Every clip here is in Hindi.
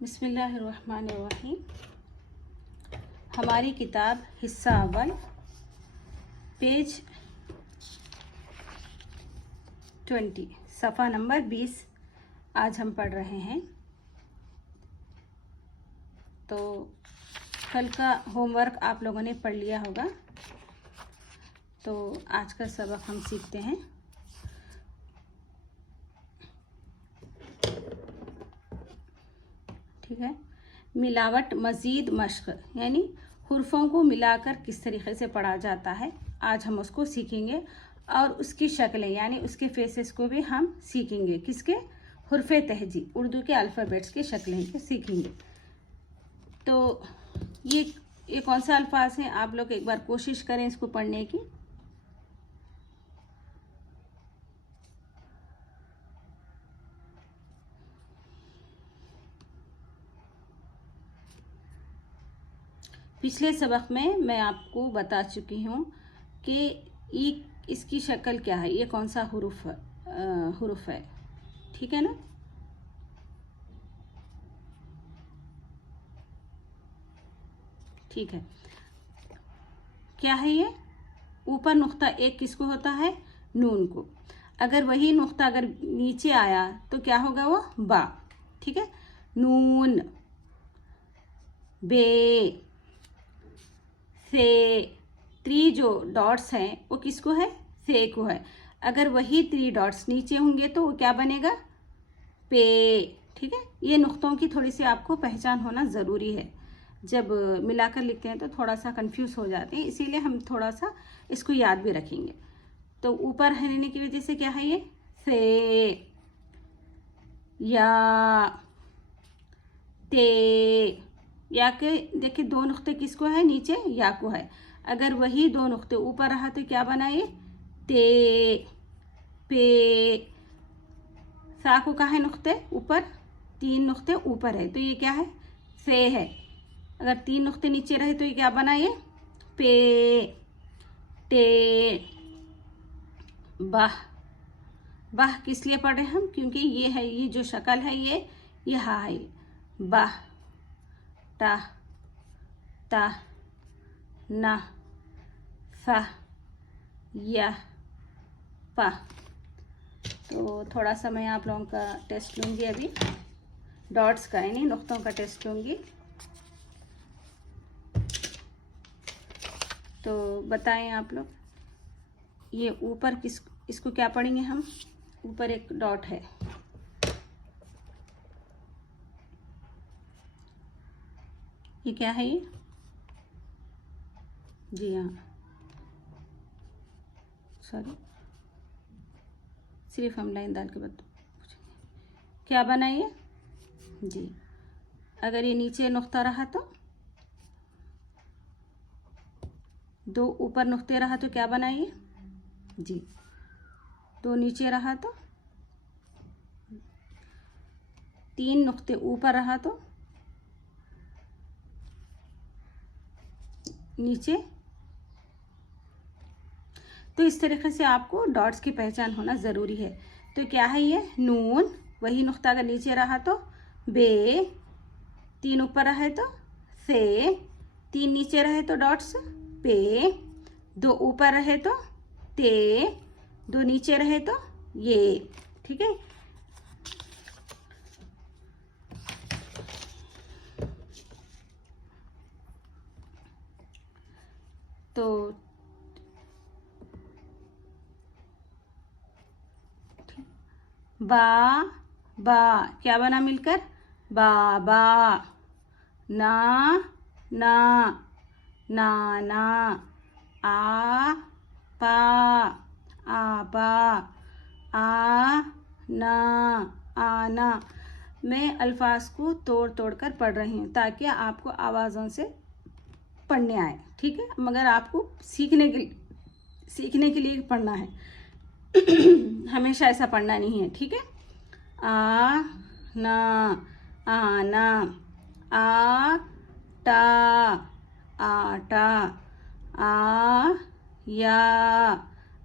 बिस्मिल्लाहिर्रहमानिर्रहीम। हमारी किताब हिस्सा अव्वल पेज 20 सफ़ा नंबर 20 आज हम पढ़ रहे हैं। तो कल का होमवर्क आप लोगों ने पढ़ लिया होगा, तो आज का सबक हम सीखते हैं। ठीक है, मिलावट मज़ीद मश्क यानी हुर्फ़ों को मिलाकर किस तरीके से पढ़ा जाता है, आज हम उसको सीखेंगे। और उसकी शक्लें यानी उसके फेसेस को भी हम सीखेंगे। किसके? हुर्फ़ तहजी, उर्दू के अल्फ़ाबेट्स की शक्लें के सीखेंगे। तो ये कौन सा अल्फाज हैं, आप लोग एक बार कोशिश करें इसको पढ़ने की। पिछले सबक में मैं आपको बता चुकी हूँ कि इसकी शक्ल क्या है, ये कौन सा हुरूफ है। ठीक है ना। ठीक है, क्या है ये? ऊपर नुक्ता एक किसको होता है? नून को। अगर वही नुक्ता अगर नीचे आया तो क्या होगा? वो बा। ठीक है, नून, बे, से। थ्री जो डॉट्स हैं वो किसको है? से को है। अगर वही थ्री डॉट्स नीचे होंगे तो वो क्या बनेगा? पे। ठीक है, ये नुक्तों की थोड़ी सी आपको पहचान होना ज़रूरी है। जब मिलाकर लिखते हैं तो थोड़ा सा कंफ्यूज हो जाते हैं, इसीलिए हम थोड़ा सा इसको याद भी रखेंगे। तो ऊपर रहने की वजह से क्या है ये? से, या, ते। या के देखिए दो नुक्ते किसको है? नीचे या को है। अगर वही दो नुक्ते ऊपर रहा तो क्या बना ये? ते, पे। सा को कहा है नुक्ते ऊपर? तीन नुक्ते ऊपर है तो ये क्या है? से है। अगर तीन नुक्ते नीचे रहे तो ये क्या बना? ये पे, ते, बाह। बाह किस लिए पढ़ रहे हैं हम? क्योंकि ये है, ये जो शक्ल है ये यहाँ है। बाह, ता, ता, ना, फा, या, पा। तो थोड़ा सा मैं आप लोगों का टेस्ट लूँगी अभी, डॉट्स का यानी नुक्तों का टेस्ट लूँगी। तो बताएं आप लोग, ये ऊपर इसको क्या पढ़ेंगे हम? ऊपर एक डॉट है, ये क्या है? ये जी हाँ, सॉरी, सिर्फ हम लाइन डाल के पूछेंगे क्या बना ये? जी, अगर ये नीचे नुक्ता रहा तो, दो ऊपर नुक्ते रहा तो क्या बना ये? जी, दो नीचे रहा तो, तीन नुक्ते ऊपर रहा तो नीचे। तो इस तरीके से आपको डॉट्स की पहचान होना ज़रूरी है। तो क्या है ये? नून, वही नुक्ता अगर नीचे रहा तो बे, तीन ऊपर रहे तो से, तीन नीचे रहे तो डॉट्स पे, दो ऊपर रहे तो ते, दो नीचे रहे तो ये। ठीक है, तो बा, बा क्या बना मिलकर? बाबा। ना, ना, नाना। आ, पा, आपा। आ, ना, आना। मैं अल्फाज को तोड़ तोड़ कर पढ़ रही हूँ ताकि आपको आवाज़ों से पढ़ने आए। ठीक है, मगर आपको सीखने के लिए पढ़ना है हमेशा ऐसा पढ़ना नहीं है। ठीक है, आ, ना, आना। आ, टा, आटा। आ, या,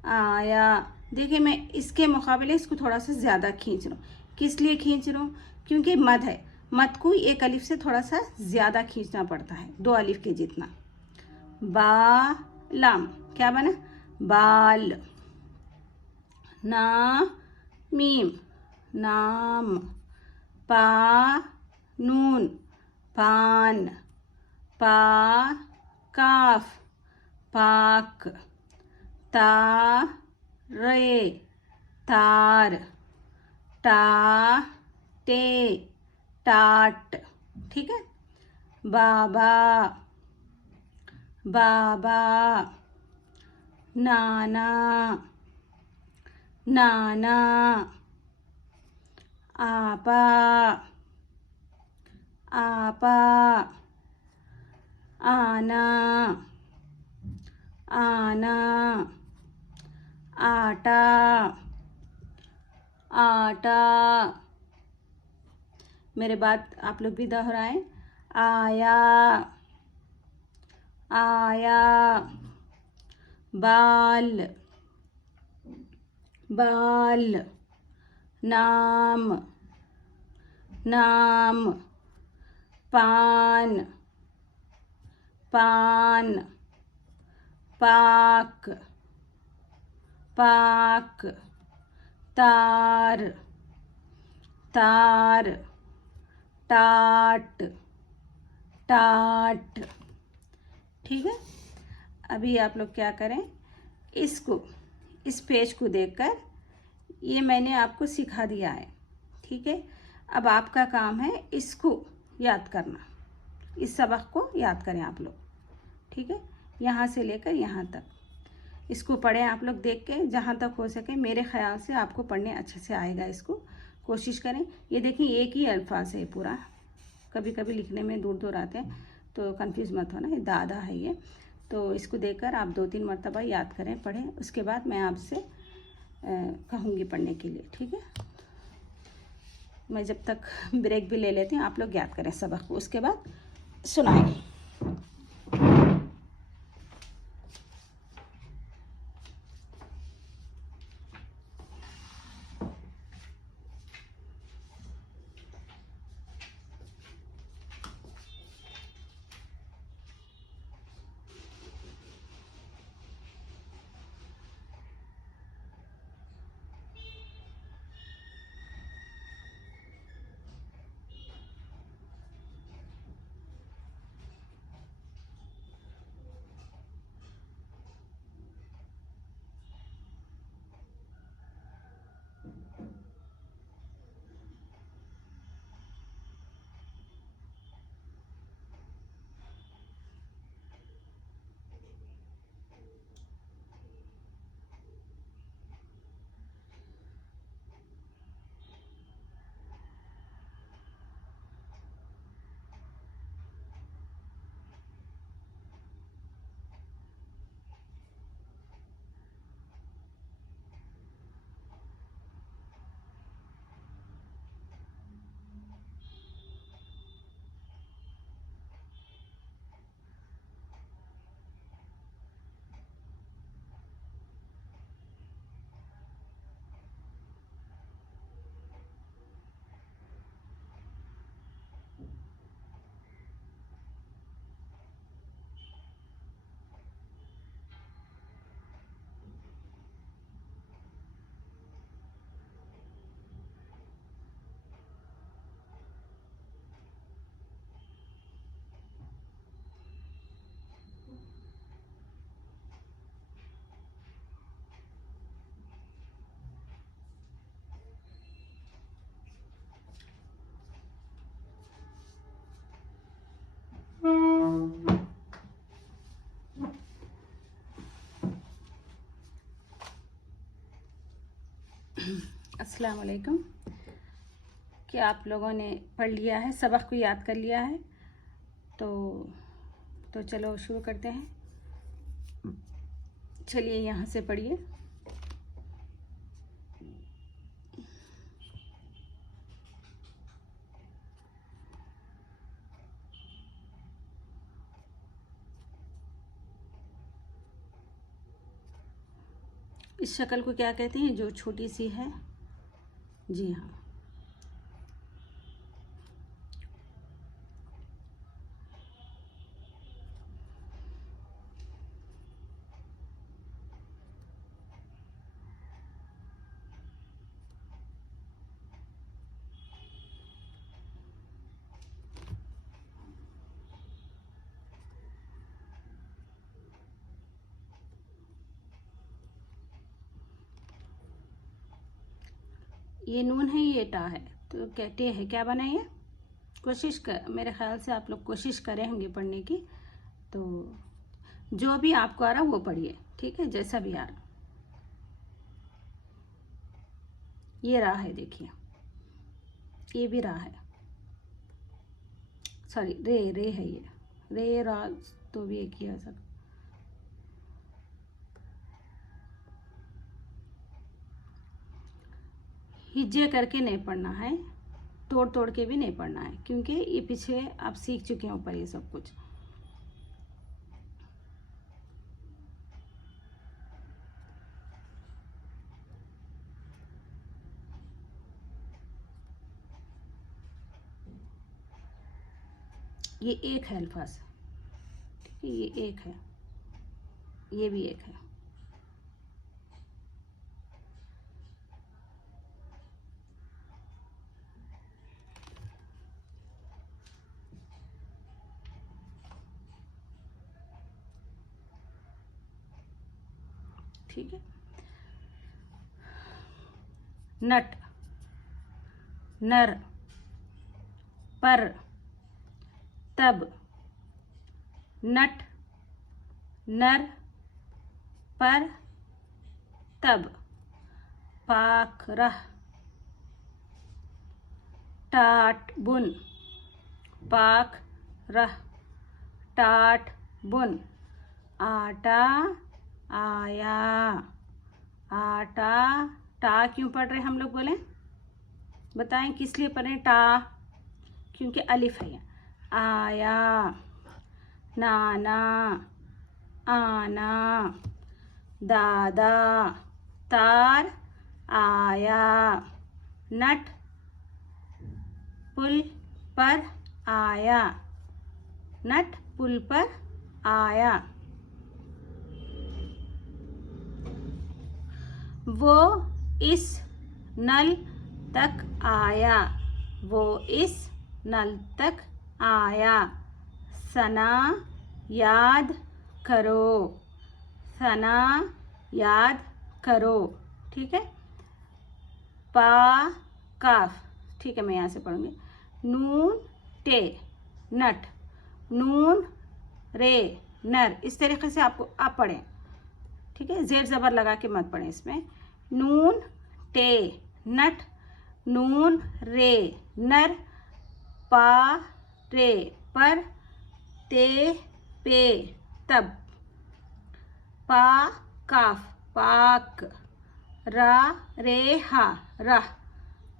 आया। देखिए मैं इसके मुकाबले इसको थोड़ा सा ज़्यादा खींच रहा हूँ। किस लिए खींच रहा हूँ? क्योंकि मद है, मत को एक अलिफ से थोड़ा सा ज़्यादा खींचना पड़ता है, 2 अलिफ के जितना। बा लाम क्या बना? बाल। ना मीम नाम। पा नून पान। पा काफ पाक। ता रे तार। टा टे टाट। ठीक है। बाबा बाबा। नाना नाना। आपा आपा। आना आना। आटा आटा। मेरे बात आप लोग भी दोहराएं। आया आया। बाल बाल। नाम नाम। पान पान। पाक पाक। तार तार। टाट टाट। ठीक है। अभी आप लोग क्या करें, इसको इस पेज को देखकर, ये मैंने आपको सिखा दिया है, ठीक है। अब आपका काम है इसको याद करना, इस सबक को याद करें आप लोग, ठीक है। यहाँ से लेकर यहाँ तक इसको पढ़ें आप लोग देख के, जहाँ तक हो सके। मेरे ख्याल से आपको पढ़ने अच्छे से आएगा, इसको कोशिश करें। ये देखिए एक ही अल्फाज है पूरा, कभी कभी लिखने में दूर दूर आते हैं तो कंफ्यूज मत होना। ये दादा है ये, तो इसको देखकर आप 2-3 मरतबा याद करें, पढ़ें। उसके बाद मैं आपसे कहूँगी पढ़ने के लिए, ठीक है। मैं जब तक ब्रेक भी ले लेती हूँ, आप लोग याद करें सबक को, उसके बाद सुनाएंगे। अस्सलाम वालेकुम। क्या आप लोगों ने पढ़ लिया है, सबक को याद कर लिया है? तो चलो शुरू करते हैं। चलिए यहाँ से पढ़िए। इस शक्ल को क्या कहते हैं, जो छोटी सी है? जी हाँ, ये नून है, ये टा है, तो क्या टे है, क्या बना ये? कोशिश कर, मेरे ख्याल से आप लोग कोशिश करें होंगे पढ़ने की। तो जो भी आपको आ रहा वो पढ़िए, ठीक है, जैसा भी आ रहा। ये रहा है, देखिए ये भी रहा है, सॉरी रे रे है, ये रे रा तो भी एक ही है सर। हिज्जे करके नहीं पढ़ना है, तोड़ तोड़ के भी नहीं पढ़ना है, क्योंकि ये पीछे आप सीख चुके हैं ऊपर ये सब कुछ। ये एक है अल्फाज, ठीक है, ये एक है, ये भी एक है। ठीक है, नट, नर, पर, तब, नट, नर, पर, तब, पाक, रह, टाट, बुन, पाक, रह, टाट, बुन, आटा, आया, आटा, टा क्यों पढ़ रहे हम लोग, बोले बताएं किस लिए पढ़ रहे टा? क्योंकि अलिफ है। आया, नाना, आना, दादा, तार, आया, नट, पुल पर आया, नट पुल पर आया। वो इस नल तक आया, वो इस नल तक आया। सना, याद करो, सना, याद करो, ठीक है। पा, काफ, ठीक है, मैं यहाँ से पढ़ूंगी। नून, टे, नट, नून, रे, नर, इस तरीके से आपको आप पढ़ें, ठीक है, जेर ज़बर लगा के मत पढ़ें इसमें। नून, टे, नट, नून, रे, नर, पा, रे, पर, ते, पे, तब, पा, काफ, पाक, रा, रे, हा, रह,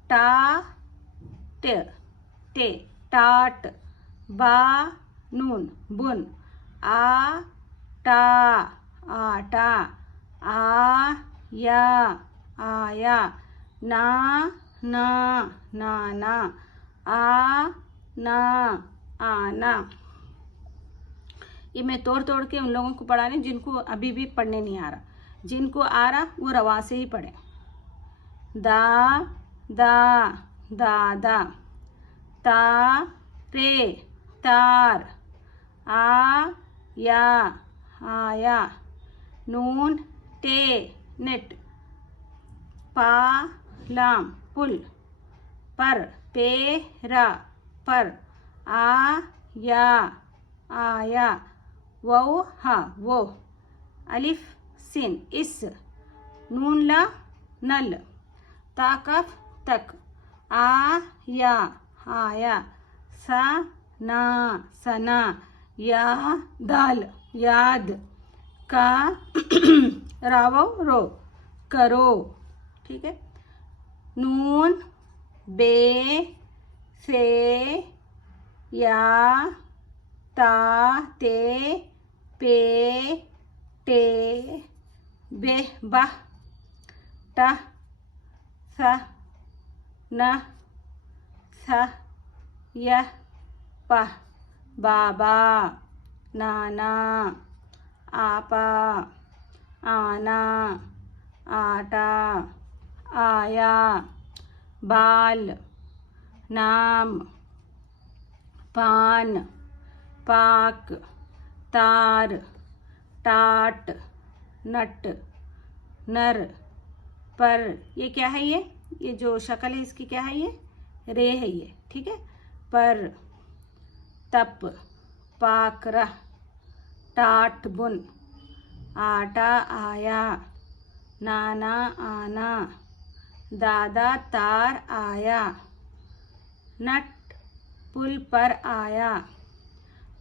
टा, टे, टे, टाट, बा, नून, बुन, आ, टा, आटा, आ, या, आया, ना, ना, नाना, आ, ना, आना। ये मैं तोड़ तोड़ के उन लोगों को पढ़ा रही हूँ जिनको अभी भी पढ़ने नहीं आ रहा, जिनको आ रहा वो रवा से ही पढ़े। दा, दा, दादा, ता, रे, तार, आ, या, आया, नून, टे, नेट, पा, लाम, पुल, पर, पे, रा, पर, आ, या, आया, वो, हा, वो, अलिफ, सिन, इस, नून, ला, नल, ताकफ, तक, आ, या, आया, सा, ना, सना, या, दाल, याद, का, रावो, रो, करो, ठीक है। नून, बे, से, या, ता, ते, पे, टे, बे, बह, टा, सा, न, सा, यह, पह, बाबा, नाना, आपा, आना, आटा, आया, बाल, नाम, पान, पाक, तार, टाट, नट, नर, पर, ये क्या है, ये ये जो शक्ल है इसकी क्या है, ये रे है ये, ठीक है। पर तप पाक रह टाट बुन आटा आया नाना आना दादा तार आया नट पुल पर आया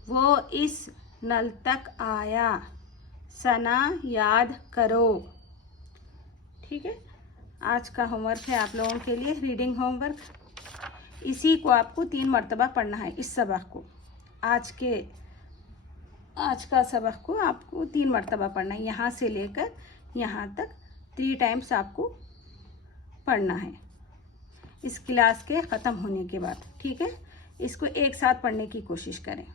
वो इस नल तक आया सना याद करो। ठीक है, आज का होमवर्क है आप लोगों के लिए, रीडिंग होमवर्क। इसी को आपको 3 मरतबा पढ़ना है, इस सबक को, आज का सबक को आपको 3 मरतबा पढ़ना है, यहाँ से लेकर यहाँ तक 3 टाइम्स आपको पढ़ना है इस क्लास के ख़त्म होने के बाद। ठीक है, इसको एक साथ पढ़ने की कोशिश करें।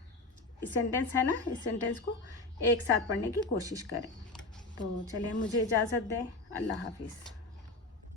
इस सेंटेंस है ना, इस सेंटेंस को एक साथ पढ़ने की कोशिश करें। तो चलिए मुझे इजाज़त दें, अल्लाह हाफिज़।